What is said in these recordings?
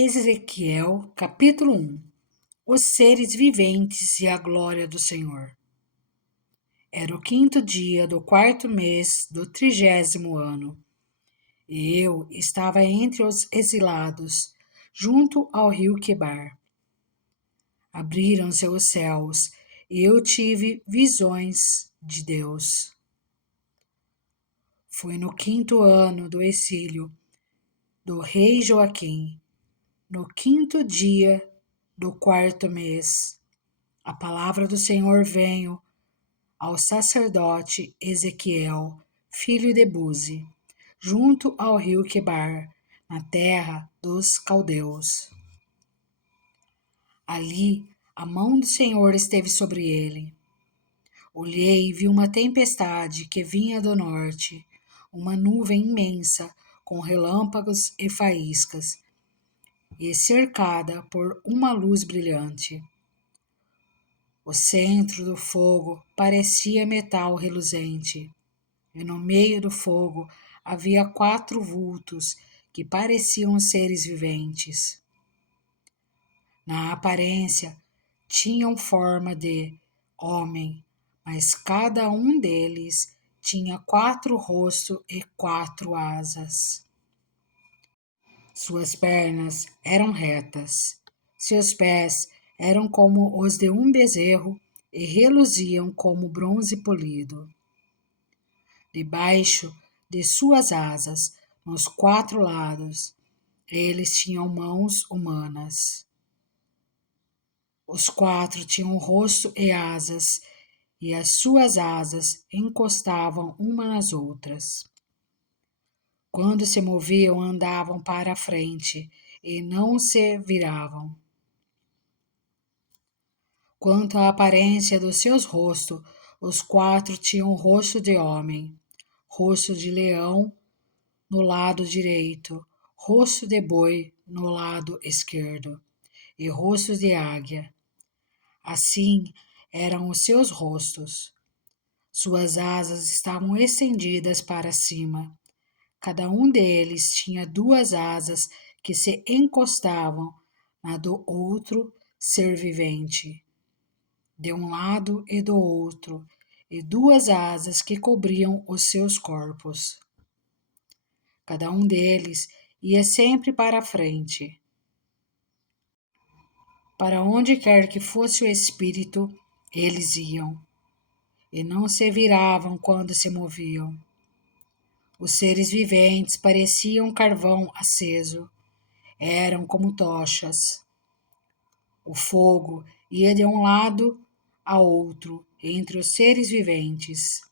Ezequiel, capítulo 1. Os seres viventes e a glória do Senhor. Era o 5º dia do 4º mês do 30º ano, e eu estava entre os exilados, junto ao rio Quebar. Abriram-se os céus, e eu tive visões de Deus. Foi no 5º ano do exílio do rei Joaquim, no 5º dia do 4º mês. A palavra do Senhor veio ao sacerdote Ezequiel, filho de Buzi, junto ao rio Quebar, na terra dos caldeus. Ali a mão do Senhor esteve sobre ele. Olhei e vi uma tempestade que vinha do norte, uma nuvem imensa com relâmpagos e faíscas, e cercada por uma luz brilhante. O centro do fogo parecia metal reluzente, e no meio do fogo havia 4 vultos que pareciam seres viventes. Na aparência, tinham forma de homem, mas cada um deles tinha 4 rostos e 4 asas. Suas pernas eram retas, seus pés eram como os de um bezerro e reluziam como bronze polido. Debaixo de suas asas, nos 4 lados, eles tinham mãos humanas. Os 4 tinham rosto e asas, e as suas asas encostavam uma nas outras. Quando se moviam, andavam para a frente e não se viravam. Quanto à aparência dos seus rostos, os 4 tinham rosto de homem, rosto de leão no lado direito, rosto de boi no lado esquerdo e rosto de águia. Assim eram os seus rostos. Suas asas estavam estendidas para cima. Cada um deles tinha 2 asas que se encostavam na do outro ser vivente, de um lado e do outro, e 2 asas que cobriam os seus corpos. Cada um deles ia sempre para a frente. Para onde quer que fosse o espírito, eles iam, e não se viravam quando se moviam. Os seres viventes pareciam carvão aceso, eram como tochas. O fogo ia de um lado a outro entre os seres viventes,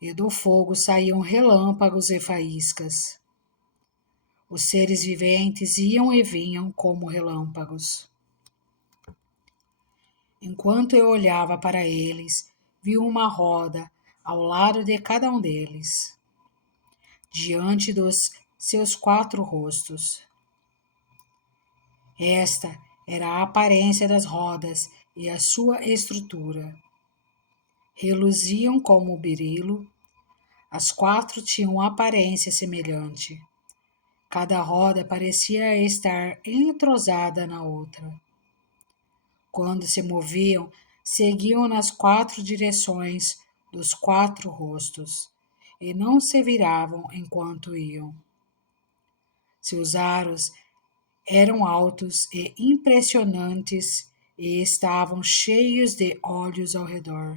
e do fogo saíam relâmpagos e faíscas. Os seres viventes iam e vinham como relâmpagos. Enquanto eu olhava para eles, vi uma roda ao lado de cada um deles, diante dos seus 4 rostos. Esta era a aparência das rodas e a sua estrutura. Reluziam como o berilo, as 4 tinham aparência semelhante. Cada roda parecia estar entrosada na outra. Quando se moviam, seguiam nas 4 direções dos 4 rostos, e não se viravam enquanto iam. Seus aros eram altos e impressionantes e estavam cheios de olhos ao redor.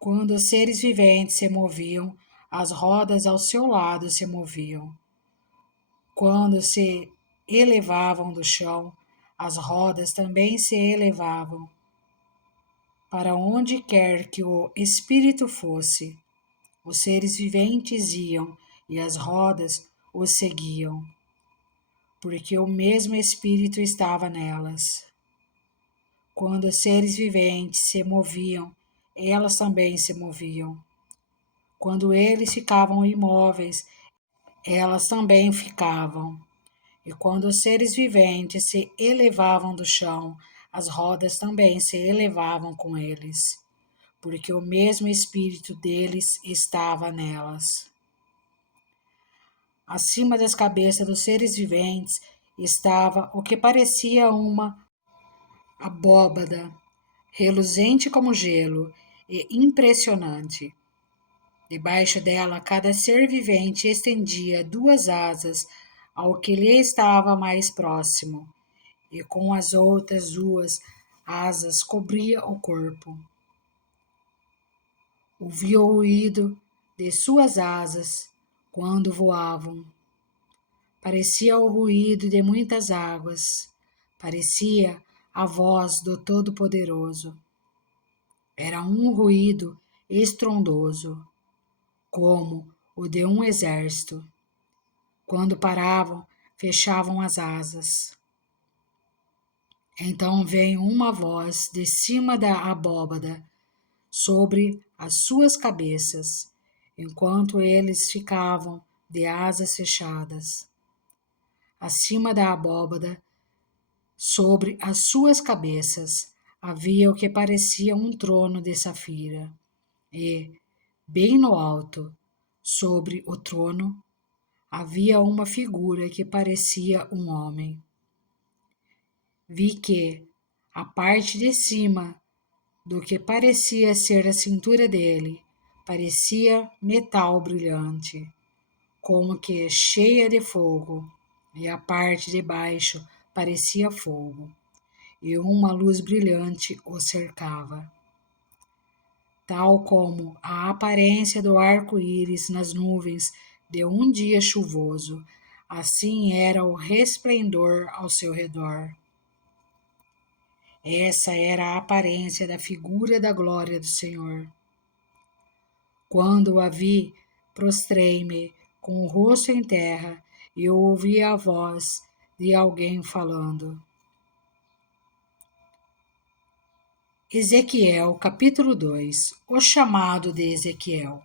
Quando os seres viventes se moviam, as rodas ao seu lado se moviam. Quando se elevavam do chão, as rodas também se elevavam. Para onde quer que o espírito fosse, os seres viventes iam e as rodas os seguiam, porque o mesmo espírito estava nelas. Quando os seres viventes se moviam, elas também se moviam. Quando eles ficavam imóveis, elas também ficavam. E quando os seres viventes se elevavam do chão, as rodas também se elevavam com eles, porque o mesmo espírito deles estava nelas. Acima das cabeças dos seres viventes estava o que parecia uma abóbada, reluzente como gelo e impressionante. Debaixo dela, cada ser vivente estendia duas asas ao que lhe estava mais próximo, e com as outras duas asas cobria o corpo. Ouvia o ruído de suas asas quando voavam. Parecia o ruído de muitas águas. Parecia a voz do Todo-Poderoso. Era um ruído estrondoso, como o de um exército. Quando paravam, fechavam as asas. Então veio uma voz de cima da abóbada, sobre as suas cabeças, enquanto eles ficavam de asas fechadas. Acima da abóbada, sobre as suas cabeças, havia o que parecia um trono de safira, e, bem no alto, sobre o trono, havia uma figura que parecia um homem. Vi que, a parte de cima do que parecia ser a cintura dele, parecia metal brilhante, como que cheia de fogo, e a parte de baixo parecia fogo, e uma luz brilhante o cercava. Tal como a aparência do arco-íris nas nuvens de um dia chuvoso, assim era o resplendor ao seu redor. Essa era a aparência da figura da glória do Senhor. Quando a vi, prostrei-me com o rosto em terra e ouvi a voz de alguém falando. Ezequiel, capítulo 2. O chamado de Ezequiel.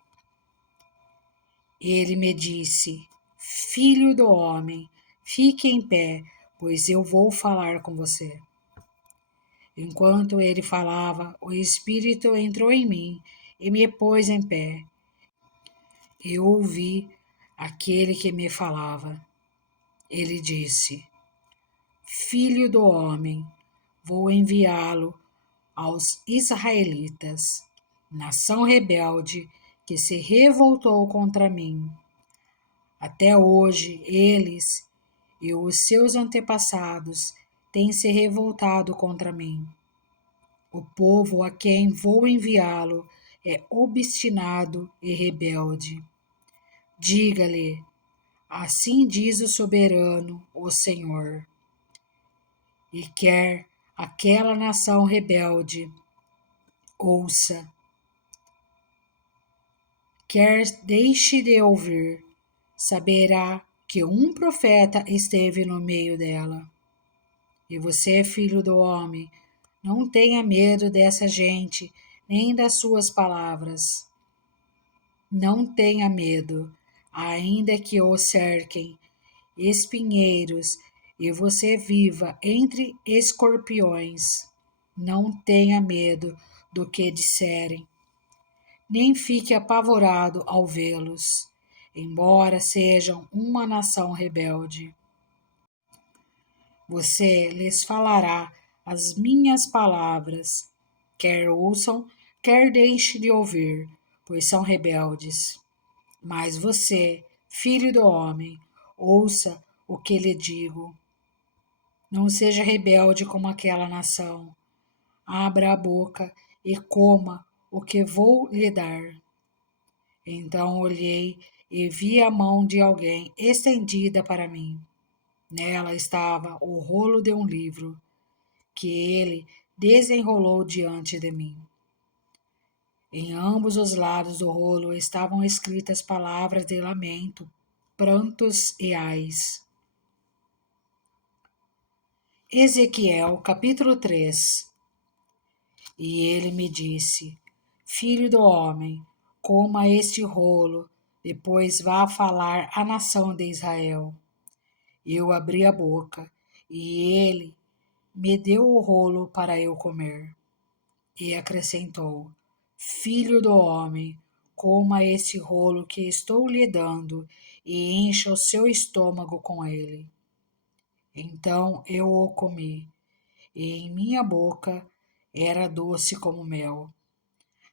Ele me disse: Filho do homem, fique em pé, pois eu vou falar com você. Enquanto ele falava, o Espírito entrou em mim e me pôs em pé. Eu ouvi aquele que me falava. Ele disse: Filho do homem, vou enviá-lo aos israelitas, nação rebelde que se revoltou contra mim. Até hoje, eles e os seus antepassados têm se revoltado contra mim. O povo a quem vou enviá-lo é obstinado e rebelde. Diga-lhe: assim diz o soberano, o Senhor. E quer aquela nação rebelde ouça, quer deixe de ouvir, saberá que um profeta esteve no meio dela. E você, filho do homem, não tenha medo dessa gente, nem das suas palavras. Não tenha medo, ainda que o cerquem espinheiros e você viva entre escorpiões. Não tenha medo do que disserem, nem fique apavorado ao vê-los, embora sejam uma nação rebelde. Você lhes falará as minhas palavras, quer ouçam, quer deixe de ouvir, pois são rebeldes. Mas você, filho do homem, ouça o que lhe digo. Não seja rebelde como aquela nação. Abra a boca e coma o que vou lhe dar. Então olhei e vi a mão de alguém estendida para mim. Nela estava o rolo de um livro, que ele desenrolou diante de mim. Em ambos os lados do rolo estavam escritas palavras de lamento, prantos e ais. Ezequiel, capítulo 3. E ele me disse: Filho do homem, coma este rolo, depois vá falar à nação de Israel. Eu abri a boca, e ele me deu o rolo para eu comer. E acrescentou: Filho do homem, coma este rolo que estou lhe dando, e encha o seu estômago com ele. Então eu o comi, e em minha boca era doce como mel.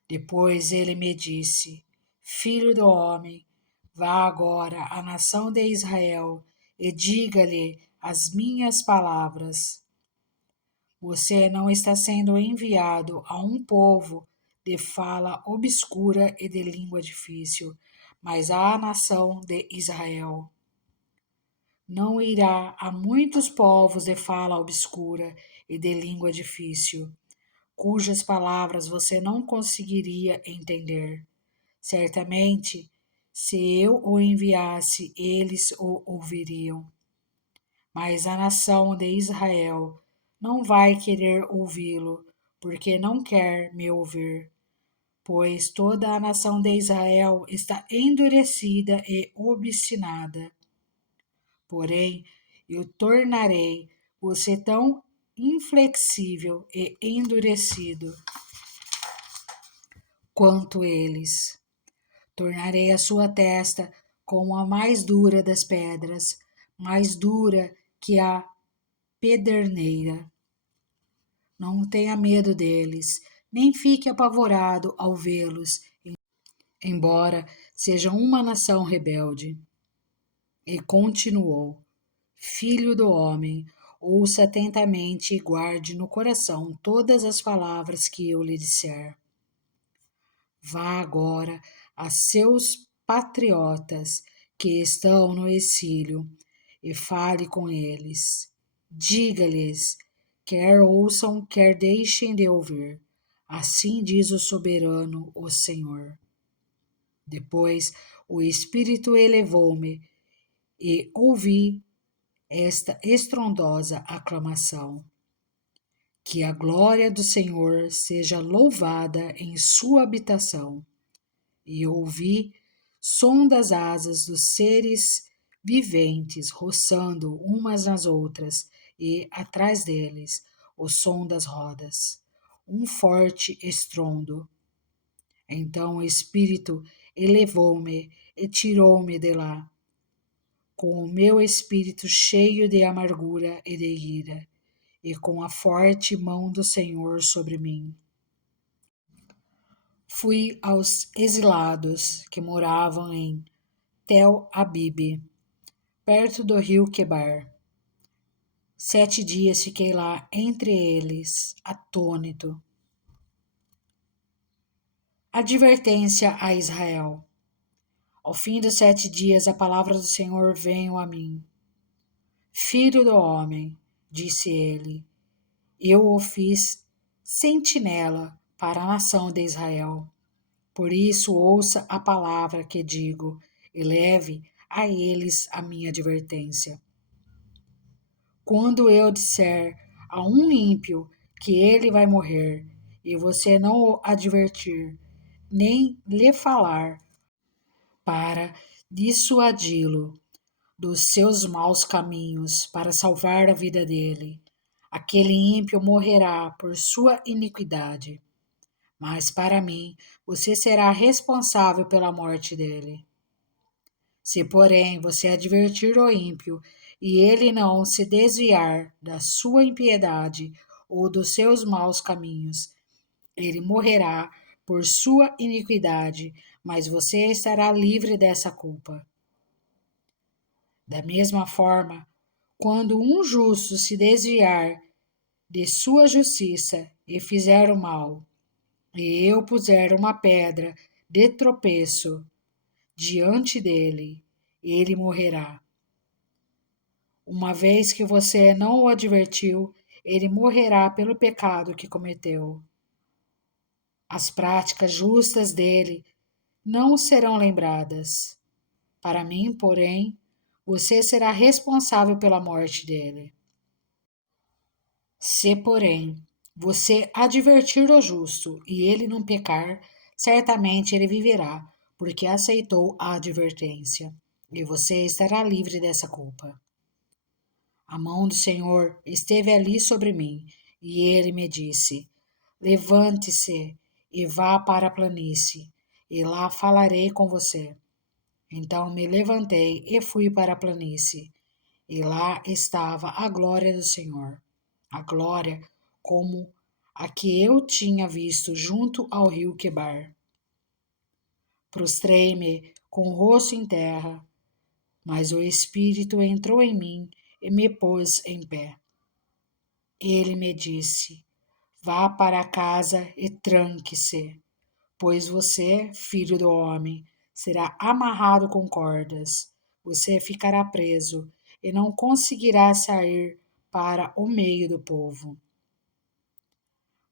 Depois ele me disse: Filho do homem, vá agora à nação de Israel e diga-lhe as minhas palavras. Você não está sendo enviado a um povo de fala obscura e de língua difícil, mas à nação de Israel. Não irá a muitos povos de fala obscura e de língua difícil, cujas palavras você não conseguiria entender. Certamente, se eu o enviasse, eles o ouviriam. Mas a nação de Israel não vai querer ouvi-lo, porque não quer me ouvir. Pois toda a nação de Israel está endurecida e obstinada. Porém, eu tornarei você tão inflexível e endurecido quanto eles. Tornarei a sua testa como a mais dura das pedras, mais dura que a pederneira. Não tenha medo deles, nem fique apavorado ao vê-los, embora sejam uma nação rebelde. E continuou: Filho do homem, ouça atentamente e guarde no coração todas as palavras que eu lhe disser. Vá agora a seus patriotas que estão no exílio e fale com eles. Diga-lhes, quer ouçam, quer deixem de ouvir. Assim diz o soberano, o Senhor. Depois o Espírito elevou-me e ouvi esta estrondosa aclamação: Que a glória do Senhor seja louvada em sua habitação. E ouvi som das asas dos seres viventes roçando umas nas outras, e atrás deles o som das rodas, um forte estrondo. Então o Espírito elevou-me e tirou-me de lá, com o meu espírito cheio de amargura e de ira, e com a forte mão do Senhor sobre mim. Fui aos exilados que moravam em Tel Abibe, perto do rio Quebar. 7 dias fiquei lá entre eles, atônito. Advertência a Israel. Ao fim dos 7 dias, a palavra do Senhor veio a mim. Filho do homem, disse ele, eu o fiz sentinela para a nação de Israel. Por isso, ouça a palavra que digo e leve a eles a minha advertência. Quando eu disser a um ímpio que ele vai morrer, e você não o advertir, nem lhe falar, para dissuadi-lo dos seus maus caminhos, para salvar a vida dele, aquele ímpio morrerá por sua iniquidade. Mas para mim, você será responsável pela morte dele. Se, porém, você advertir o ímpio e ele não se desviar da sua impiedade ou dos seus maus caminhos, ele morrerá por sua iniquidade, mas você estará livre dessa culpa. Da mesma forma, quando um justo se desviar de sua justiça e fizer o mal, e eu puser uma pedra de tropeço diante dele, ele morrerá. Uma vez que você não o advertiu, ele morrerá pelo pecado que cometeu. As práticas justas dele não serão lembradas. Para mim, porém, você será responsável pela morte dele. Se, porém, você advertir o justo e ele não pecar, certamente ele viverá, porque aceitou a advertência, e você estará livre dessa culpa. A mão do Senhor esteve ali sobre mim, e ele me disse: Levante-se e vá para a planície, e lá falarei com você. Então me levantei e fui para a planície, e lá estava a glória do Senhor, a glória como a que eu tinha visto junto ao rio Quebar. Prostrei-me com o rosto em terra, mas o Espírito entrou em mim e me pôs em pé. Ele me disse: Vá para casa e tranque-se, pois você, filho do homem, será amarrado com cordas. Você ficará preso e não conseguirá sair para o meio do povo.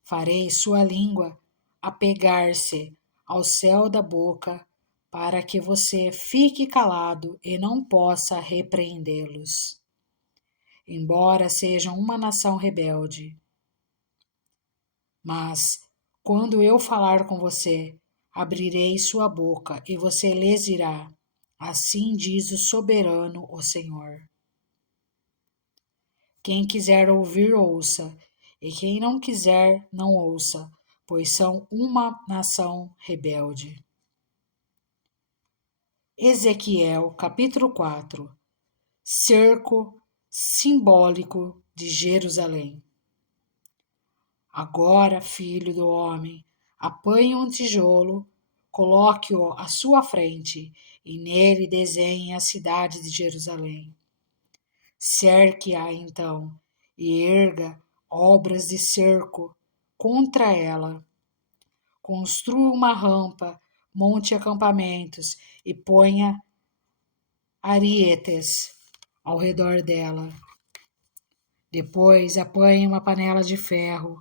Farei sua língua apegar-se ao céu da boca, para que você fique calado e não possa repreendê-los. Embora sejam uma nação rebelde, mas, quando eu falar com você, abrirei sua boca e você lhes dirá: Assim diz o soberano, o Senhor. Quem quiser ouvir, ouça, e quem não quiser, não ouça, pois são uma nação rebelde. Ezequiel, capítulo 4. Cerco simbólico de Jerusalém. Agora, filho do homem, apanhe um tijolo, coloque-o à sua frente, e nele desenhe a cidade de Jerusalém. Cerque-a então, e erga obras de cerco contra ela. Construa uma rampa, monte acampamentos e ponha arietes ao redor dela. Depois apanhe uma panela de ferro,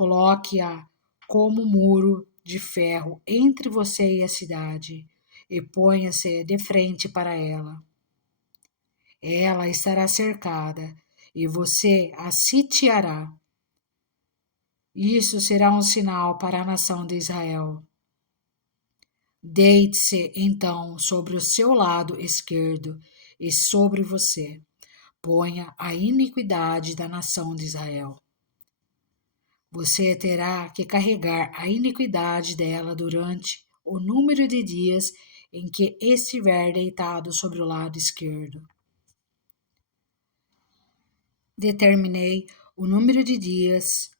coloque-a como muro de ferro entre você e a cidade, e ponha-se de frente para ela. Ela estará cercada, e você a sitiará. Isso será um sinal para a nação de Israel. Deite-se então sobre o seu lado esquerdo, e sobre você ponha a iniquidade da nação de Israel. Você terá que carregar a iniquidade dela durante o número de dias em que estiver deitado sobre o lado esquerdo. Determinei o número de dias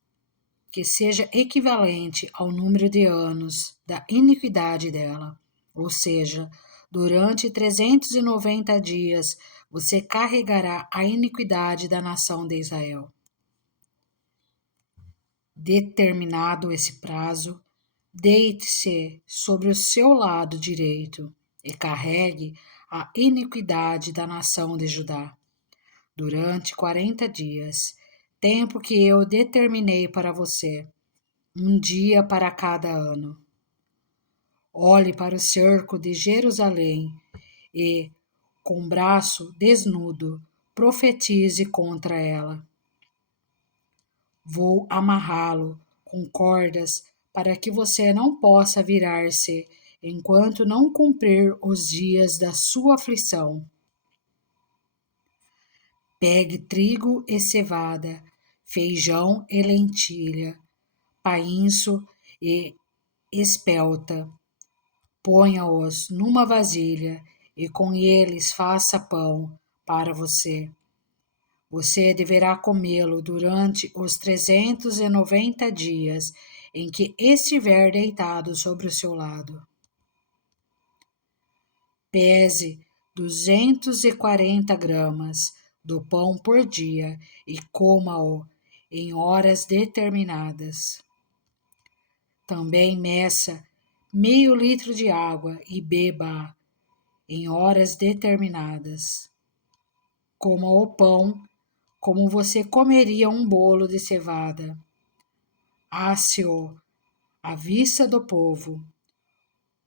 que seja equivalente ao número de anos da iniquidade dela, ou seja, durante 390 dias você carregará a iniquidade da nação de Israel. Determinado esse prazo, deite-se sobre o seu lado direito e carregue a iniquidade da nação de Judá durante 40 dias, tempo que eu determinei para você, um dia para cada ano. Olhe para o cerco de Jerusalém e, com o braço desnudo, profetize contra ela. Vou amarrá-lo com cordas para que você não possa virar-se enquanto não cumprir os dias da sua aflição. Pegue trigo e cevada, feijão e lentilha, painço e espelta. Ponha-os numa vasilha e com eles faça pão para você. Você deverá comê-lo durante os 390 dias em que estiver deitado sobre o seu lado. Pese 240 gramas do pão por dia e coma-o em horas determinadas. Também meça meio litro de água e beba em horas determinadas. Coma o pão como você comeria um bolo de cevada. Asse-o à vista do povo,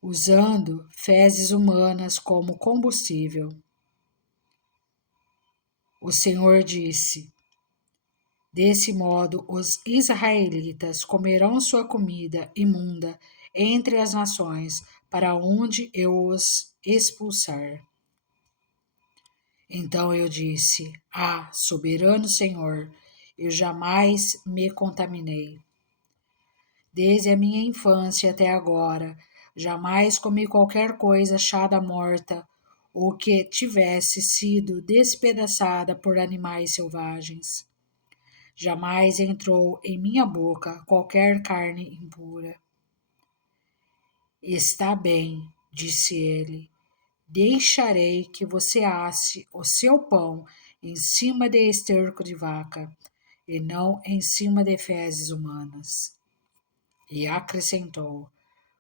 usando fezes humanas como combustível. O Senhor disse: Desse modo, os israelitas comerão sua comida imunda entre as nações, para onde eu os expulsar. Então eu disse: soberano Senhor, eu jamais me contaminei. Desde a minha infância até agora, jamais comi qualquer coisa achada morta ou que tivesse sido despedaçada por animais selvagens. Jamais entrou em minha boca qualquer carne impura. Está bem, disse ele. Deixarei que você asse o seu pão em cima de esterco de vaca, e não em cima de fezes humanas. E acrescentou: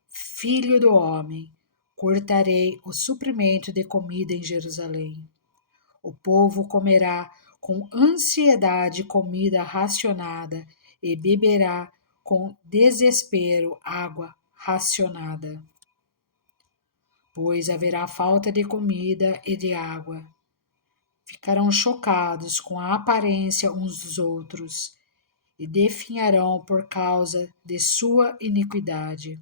Filho do homem, cortarei o suprimento de comida em Jerusalém. O povo comerá com ansiedade comida racionada e beberá com desespero água racionada, pois haverá falta de comida e de água. Ficarão chocados com a aparência uns dos outros e definharão por causa de sua iniquidade.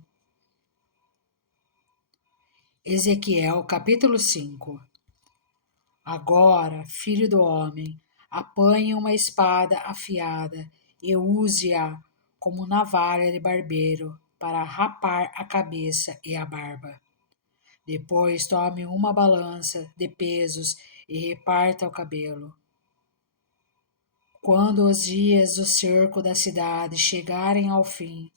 Ezequiel capítulo 5. Agora, filho do homem, apanhe uma espada afiada e use-a como navalha de barbeiro para rapar a cabeça e a barba. Depois tome uma balança de pesos e reparta o cabelo. Quando os dias do cerco da cidade chegarem ao fim,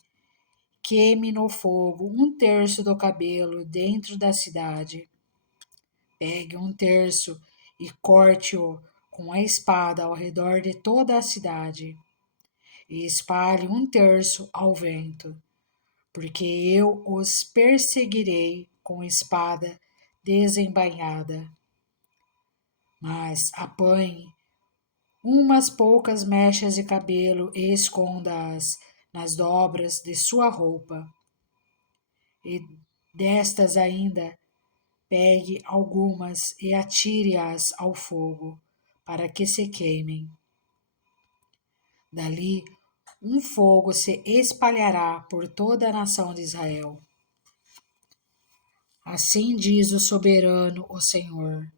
queime no fogo 1/3 do cabelo dentro da cidade. Pegue 1/3 e corte-o com a espada ao redor de toda a cidade, e espalhe 1/3 ao vento, porque eu os perseguirei com espada desembainhada. Mas apanhe umas poucas mechas de cabelo e esconda-as nas dobras de sua roupa. E destas ainda pegue algumas e atire-as ao fogo, para que se queimem. Dali um fogo se espalhará por toda a nação de Israel. Assim diz o soberano, o Senhor.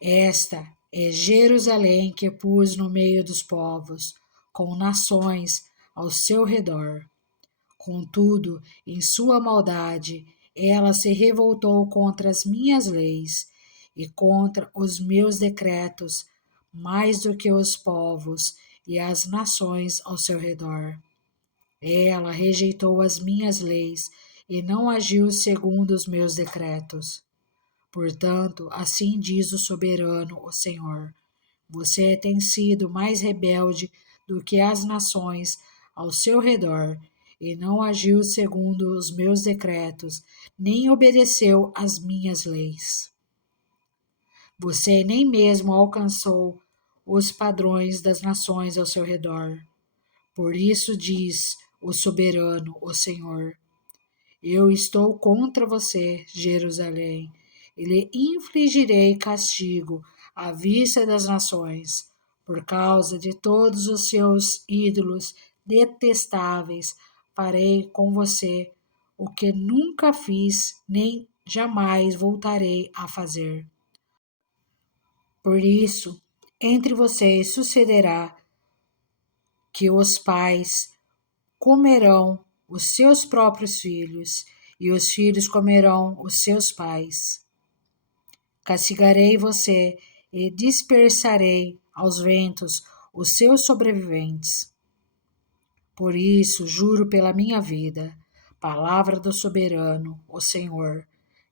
Esta é Jerusalém que pus no meio dos povos, com nações ao seu redor. Contudo, em sua maldade, ela se revoltou contra as minhas leis e contra os meus decretos, mais do que os povos e as nações ao seu redor. Ela rejeitou as minhas leis e não agiu segundo os meus decretos. Portanto, assim diz o soberano, o Senhor: você tem sido mais rebelde do que as nações ao seu redor, e não agiu segundo os meus decretos, nem obedeceu às minhas leis. Você nem mesmo alcançou os padrões das nações ao seu redor. Por isso diz o soberano, o Senhor: eu estou contra você, Jerusalém, e lhe infligirei castigo à vista das nações, por causa de todos os seus ídolos detestáveis. Farei com você o que nunca fiz, nem jamais voltarei a fazer. Por isso, entre vocês sucederá que os pais comerão os seus próprios filhos, e os filhos comerão os seus pais. Castigarei você e dispersarei aos ventos os seus sobreviventes. Por isso, juro pela minha vida, palavra do soberano, o Senhor,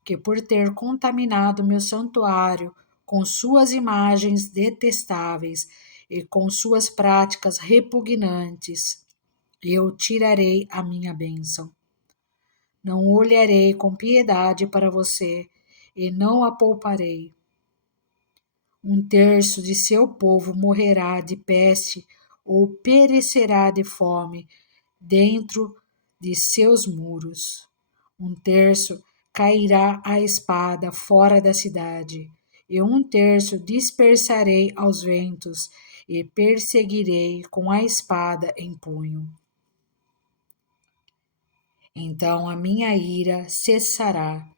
que por ter contaminado meu santuário com suas imagens detestáveis e com suas práticas repugnantes, eu tirarei a minha bênção. Não olharei com piedade para você e não a pouparei. 1/3 de seu povo morrerá de peste ou perecerá de fome dentro de seus muros. 1/3 cairá a espada fora da cidade, e 1/3 dispersarei aos ventos e perseguirei com a espada em punho. Então a minha ira cessará,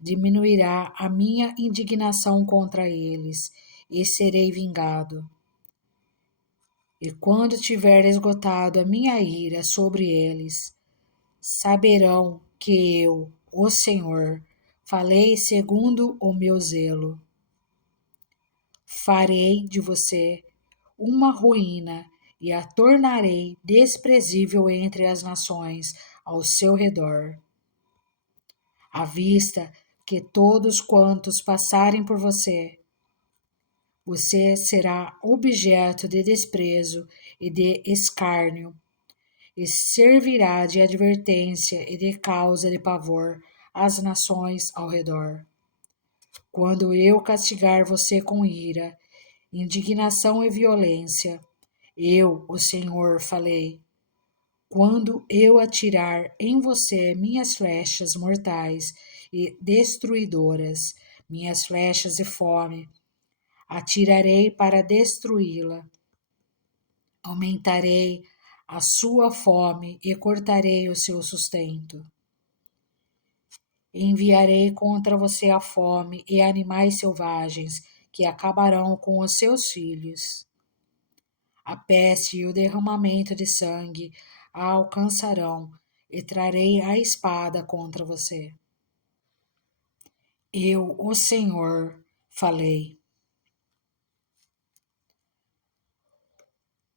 diminuirá a minha indignação contra eles, e serei vingado. E quando tiver esgotado a minha ira sobre eles, saberão que eu, o Senhor, Falei segundo o meu zelo. Farei de você uma ruína e a tornarei desprezível entre as nações ao seu redor, à vista que todos quantos passarem por você, você será objeto de desprezo e de escárnio, e servirá de advertência e de causa de pavor às nações ao redor. Quando eu castigar você com ira, indignação e violência, eu, o Senhor, falei. Quando eu atirar em você minhas flechas mortais e destruidoras, minhas flechas de fome, atirarei para destruí-la. Aumentarei a sua fome e cortarei o seu sustento. Enviarei contra você a fome e animais selvagens que acabarão com os seus filhos. A peste e o derramamento de sangue a alcançarão e trarei a espada contra você. Eu, o Senhor, falei.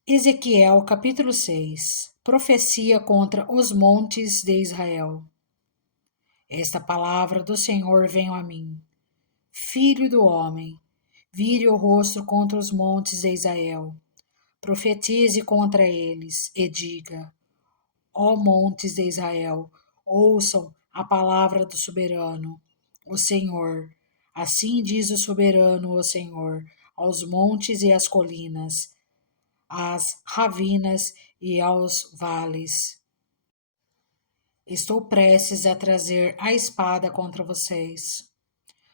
Ezequiel capítulo 6. Profecia contra os montes de Israel. Esta palavra do Senhor veio a mim. Filho do homem, vire o rosto contra os montes de Israel. Profetize contra eles e diga: ó montes de Israel, ouçam a palavra do soberano, o Senhor. Assim diz o soberano, o Senhor, aos montes e às colinas, às ravinas e aos vales. Estou prestes a trazer a espada contra vocês.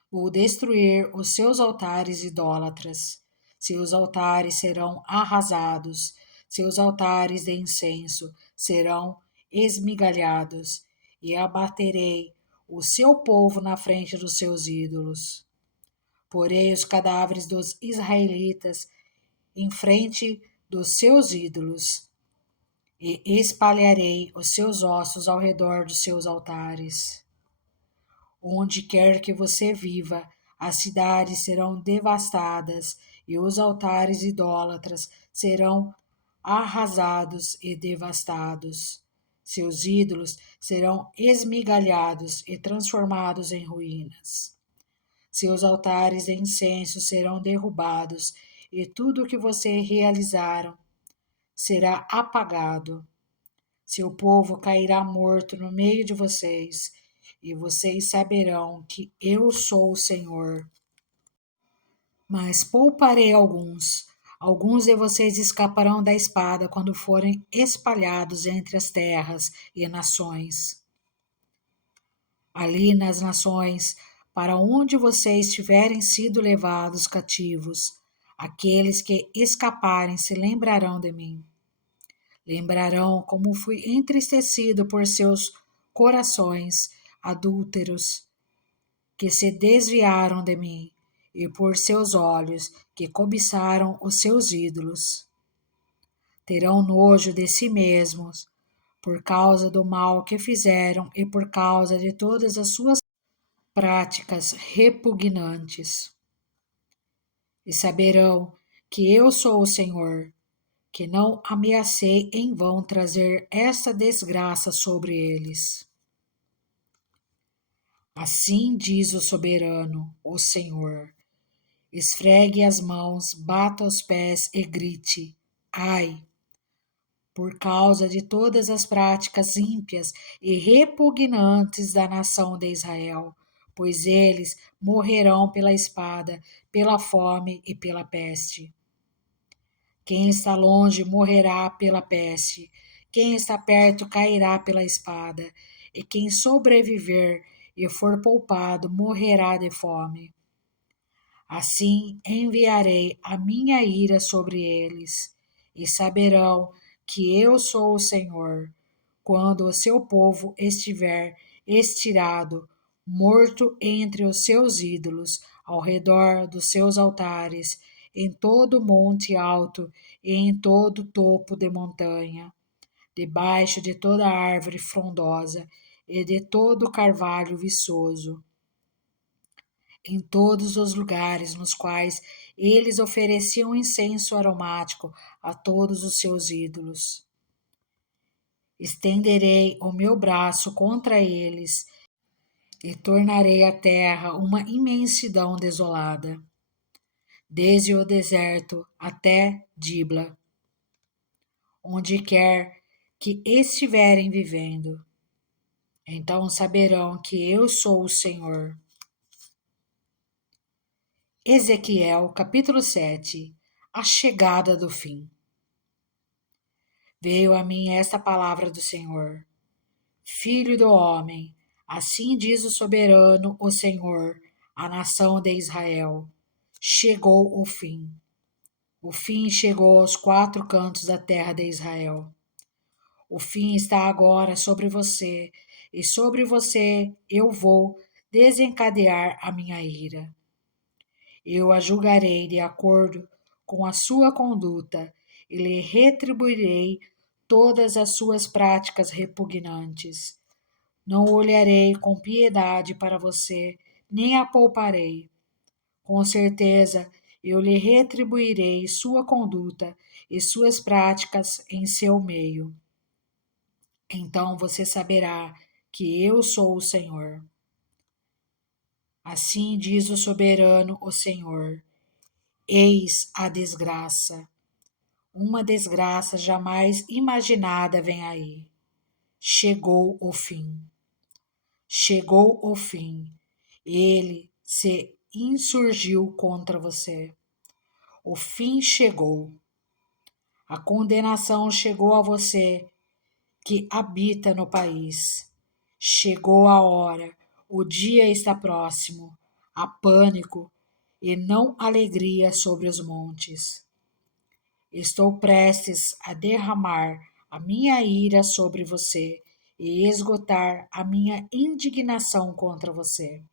Vou destruir os seus altares idólatras. Seus altares serão arrasados, seus altares de incenso serão esmigalhados, e abaterei o seu povo na frente dos seus ídolos. Porei os cadáveres dos israelitas em frente dos seus ídolos, e espalharei os seus ossos ao redor dos seus altares. Onde quer que você viva, as cidades serão devastadas e os altares idólatras serão arrasados e devastados. Seus ídolos serão esmigalhados e transformados em ruínas. Seus altares de incenso serão derrubados e tudo o que você realizaram será apagado. Seu povo cairá morto no meio de vocês, e vocês saberão que eu sou o Senhor. Mas pouparei alguns. Alguns de vocês escaparão da espada quando forem espalhados entre as terras e nações. Ali nas nações, para onde vocês tiverem sido levados cativos, aqueles que escaparem se lembrarão de mim. Lembrarão como fui entristecido por seus corações adúlteros, que se desviaram de mim, e por seus olhos, que cobiçaram os seus ídolos. Terão nojo de si mesmos, por causa do mal que fizeram e por causa de todas as suas práticas repugnantes. E saberão que eu sou o Senhor, que não ameacei em vão trazer esta desgraça sobre eles. Assim diz o soberano, o Senhor. Esfregue as mãos, bata os pés e grite: ai! Por causa de todas as práticas ímpias e repugnantes da nação de Israel, pois eles morrerão pela espada, pela fome e pela peste. Quem está longe morrerá pela peste, quem está perto cairá pela espada, e quem sobreviver e for poupado morrerá de fome. Assim enviarei a minha ira sobre eles, e saberão que eu sou o Senhor, quando o seu povo estiver estirado, morto entre os seus ídolos, ao redor dos seus altares, em todo monte alto e em todo topo de montanha, debaixo de toda árvore frondosa e de todo carvalho viçoso. em todos os lugares nos quais eles ofereciam incenso aromático a todos os seus ídolos. Estenderei o meu braço contra eles e tornarei a terra uma imensidão desolada, desde o deserto até Dibla, onde quer que estiverem vivendo. Então saberão que eu sou o Senhor. Ezequiel, capítulo 7. A chegada do fim. Veio a mim esta palavra do Senhor. Filho do homem, assim diz o soberano, o Senhor, a nação de Israel. Chegou o fim. O fim chegou aos quatro cantos da terra de Israel. O fim está agora sobre você, e sobre você eu vou desencadear a minha ira. Eu a julgarei de acordo com a sua conduta e lhe retribuirei todas as suas práticas repugnantes. Não olharei com piedade para você, nem a pouparei. Com certeza, eu lhe retribuirei sua conduta e suas práticas em seu meio. Então você saberá que eu sou o Senhor. Assim diz o soberano, o Senhor: eis a desgraça. Uma desgraça jamais imaginada vem aí. Chegou o fim. Chegou o fim. Ele se insurgiu contra você. O fim chegou. A condenação chegou a você que habita no país. Chegou a hora, o dia está próximo. Há pânico e não alegria sobre os montes. Estou prestes a derramar a minha ira sobre você e esgotar a minha indignação contra você.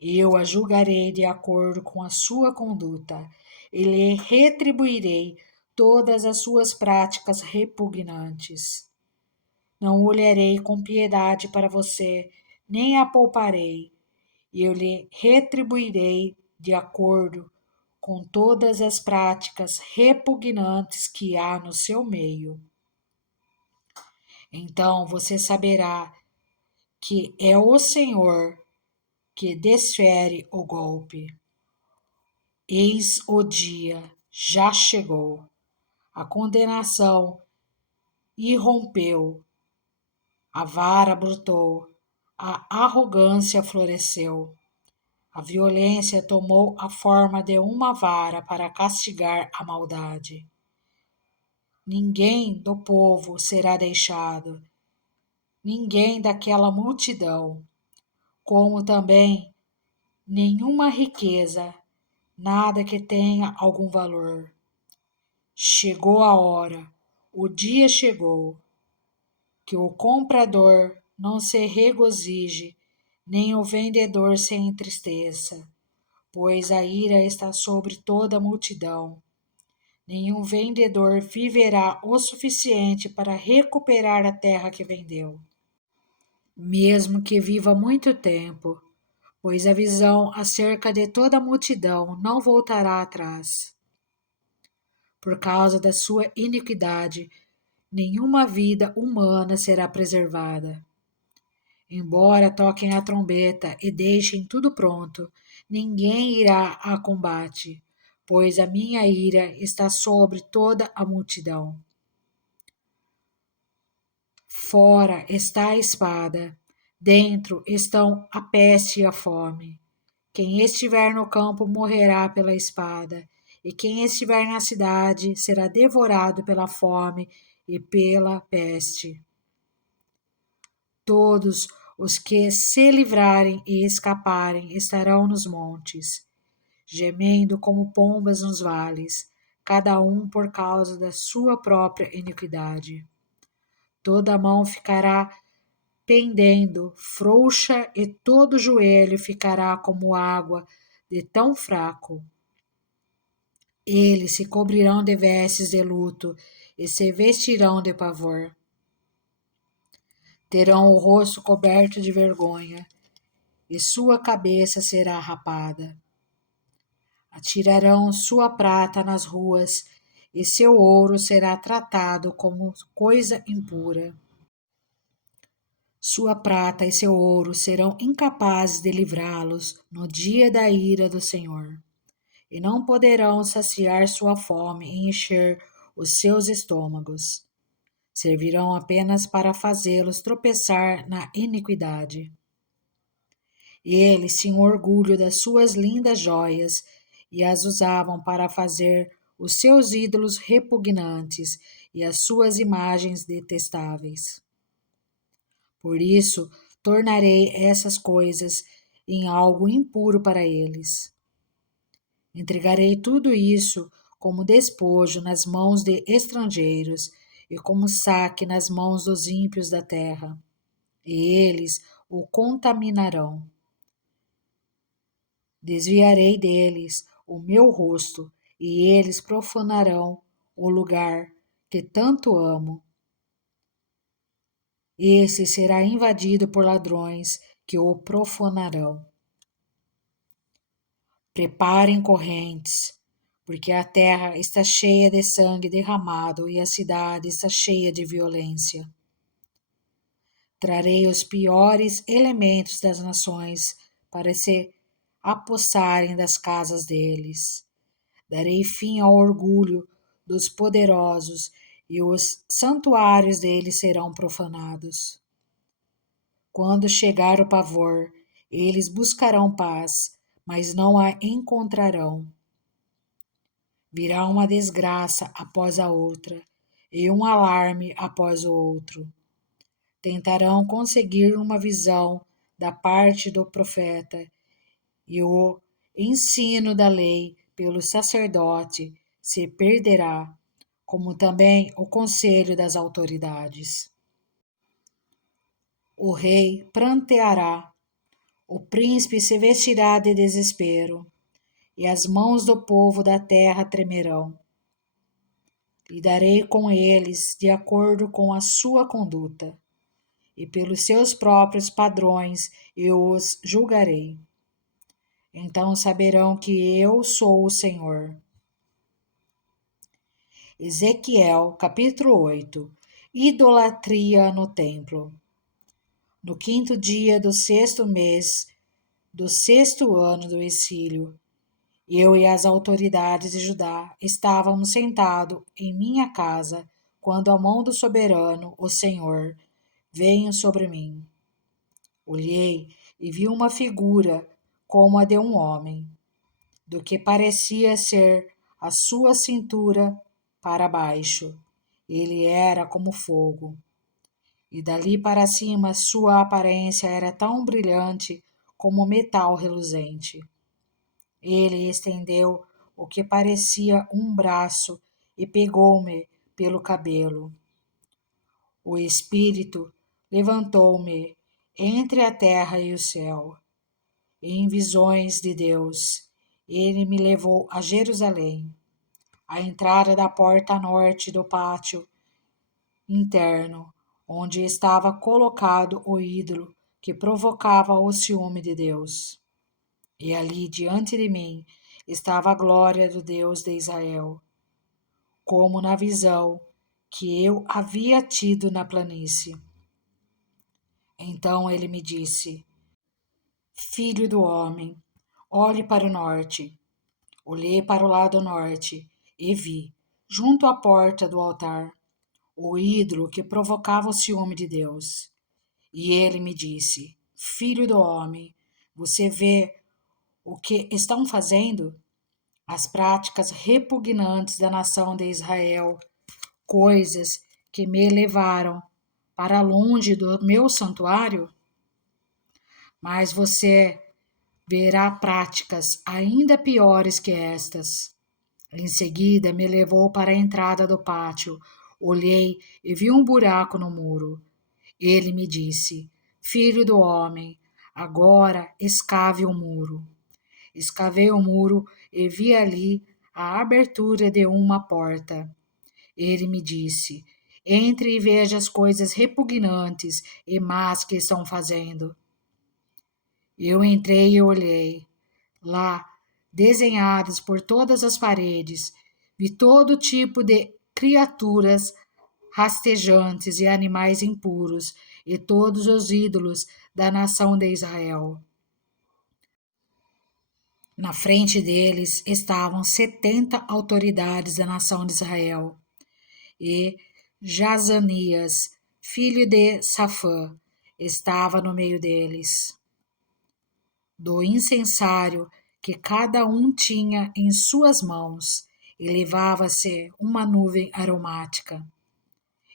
Eu a julgarei de acordo com a sua conduta e lhe retribuirei todas as suas práticas repugnantes. Não olharei com piedade para você, nem a pouparei, e eu lhe retribuirei de acordo com todas as práticas repugnantes que há no seu meio. Então você saberá que é o Senhor que desfere o golpe. Eis o dia, já chegou. A condenação irrompeu, a vara brotou, a arrogância floresceu. A violência tomou a forma de uma vara para castigar a maldade. Ninguém do povo será deixado, ninguém daquela multidão, como também nenhuma riqueza, nada que tenha algum valor. Chegou a hora, o dia chegou, que o comprador não se regozije, nem o vendedor se entristeça, pois a ira está sobre toda a multidão. Nenhum vendedor viverá o suficiente para recuperar a terra que vendeu, mesmo que viva muito tempo, pois a visão acerca de toda a multidão não voltará atrás. Por causa da sua iniquidade, nenhuma vida humana será preservada. Embora toquem a trombeta e deixem tudo pronto, ninguém irá a combate, pois a minha ira está sobre toda a multidão. Fora está a espada, dentro estão a peste e a fome. Quem estiver no campo morrerá pela espada, e quem estiver na cidade será devorado pela fome e pela peste. Todos os que se livrarem e escaparem estarão nos montes, gemendo como pombas nos vales, cada um por causa da sua própria iniquidade. Toda a mão ficará pendendo, frouxa, e todo joelho ficará como água de tão fraco. Eles se cobrirão de vestes de luto e se vestirão de pavor. Terão o rosto coberto de vergonha, e sua cabeça será rapada. Atirarão sua prata nas ruas, e seu ouro será tratado como coisa impura. Sua prata e seu ouro serão incapazes de livrá-los no dia da ira do Senhor, e não poderão saciar sua fome e encher os seus estômagos. Servirão apenas para fazê-los tropeçar na iniquidade. Eles tinham orgulho das suas lindas joias e as usavam para fazer os seus ídolos repugnantes e as suas imagens detestáveis. Por isso, tornarei essas coisas em algo impuro para eles. Entregarei tudo isso como despojo nas mãos de estrangeiros e como saque nas mãos dos ímpios da terra, e eles o contaminarão. Desviarei deles o meu rosto, e eles profanarão o lugar que tanto amo. Esse será invadido por ladrões que o profanarão. Preparem correntes, porque a terra está cheia de sangue derramado e a cidade está cheia de violência. Trarei os piores elementos das nações para se apossarem das casas deles. Darei fim ao orgulho dos poderosos e os santuários deles serão profanados. Quando chegar o pavor, eles buscarão paz, mas não a encontrarão. Virá uma desgraça após a outra, e um alarme após o outro. Tentarão conseguir uma visão da parte do profeta, e o ensino da lei pelo sacerdote se perderá, como também o conselho das autoridades. O rei pranteará, o príncipe se vestirá de desespero, e as mãos do povo da terra tremerão. Lidarei com eles de acordo com a sua conduta, e pelos seus próprios padrões eu os julgarei. Então saberão que eu sou o Senhor. Ezequiel, capítulo 8. Idolatria no templo. No quinto dia do sexto mês, do sexto ano do exílio, eu e as autoridades de Judá estávamos sentados em minha casa quando a mão do soberano, o Senhor, veio sobre mim. Olhei e vi uma figura como a de um homem, do que parecia ser a sua cintura para baixo. Ele era como fogo, e dali para cima sua aparência era tão brilhante como metal reluzente. Ele estendeu o que parecia um braço e pegou-me pelo cabelo. O Espírito levantou-me entre a terra e o céu. Em visões de Deus, ele me levou a Jerusalém, à entrada da porta norte do pátio interno, onde estava colocado o ídolo que provocava o ciúme de Deus. E ali diante de mim estava a glória do Deus de Israel, como na visão que eu havia tido na planície. Então ele me disse: Filho do homem, olhe para o norte. Olhei para o lado norte e vi, junto à porta do altar, o ídolo que provocava o ciúme de Deus. E ele me disse: Filho do homem, você vê o que estão fazendo? As práticas repugnantes da nação de Israel, coisas que me levaram para longe do meu santuário? Mas você verá práticas ainda piores que estas. Em seguida, me levou para a entrada do pátio. Olhei e vi um buraco no muro. Ele me disse: Filho do homem, agora escave o muro. Escavei o muro e vi ali a abertura de uma porta. Ele me disse: Entre e veja as coisas repugnantes e más que estão fazendo. Eu entrei e olhei. Lá, desenhados por todas as paredes, vi todo tipo de criaturas rastejantes e animais impuros, e todos os ídolos da nação de Israel. Na frente deles estavam 70 autoridades da nação de Israel, e Jazanias, filho de Safã, estava no meio deles. Do incensário que cada um tinha em suas mãos, e levava-se uma nuvem aromática.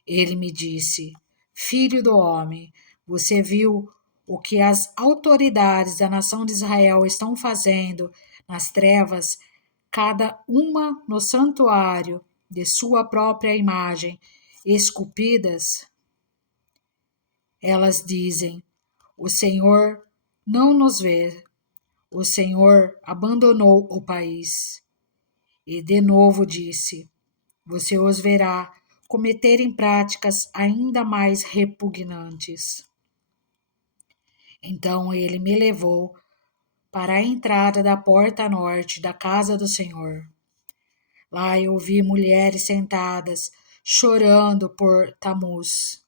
Ele me disse: Filho do homem, você viu o que as autoridades da nação de Israel estão fazendo nas trevas, cada uma no santuário de sua própria imagem, esculpidas? Elas dizem: O Senhor não nos vê, o Senhor abandonou o país. E de novo disse: Você os verá cometerem práticas ainda mais repugnantes. Então ele me levou para a entrada da porta norte da casa do Senhor. Lá eu vi mulheres sentadas, chorando por Tamuz.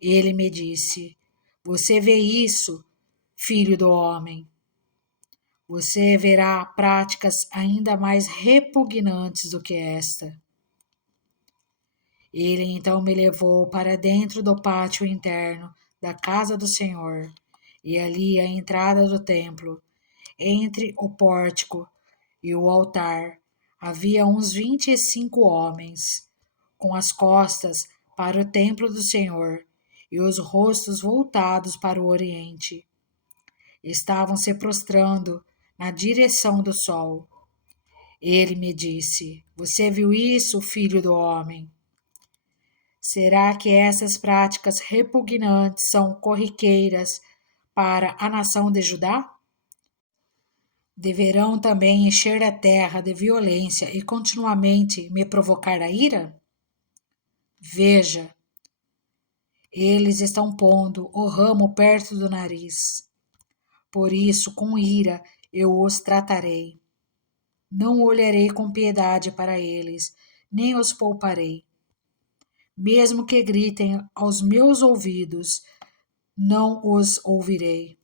Ele me disse: Você vê isso, filho do homem? Você verá práticas ainda mais repugnantes do que esta. Ele então me levou para dentro do pátio interno da casa do Senhor, e ali à entrada do templo, entre o pórtico e o altar, havia uns 25 homens, com as costas para o templo do Senhor e os rostos voltados para o oriente. Estavam se prostrando na direção do sol. Ele me disse: Você viu isso, filho do homem? Será que essas práticas repugnantes são corriqueiras para a nação de Judá? Deverão também encher a terra de violência e continuamente me provocar a ira? Veja, eles estão pondo o ramo perto do nariz. Por isso, com ira, eu os tratarei. Não olharei com piedade para eles, nem os pouparei. Mesmo que gritem aos meus ouvidos, não os ouvirei.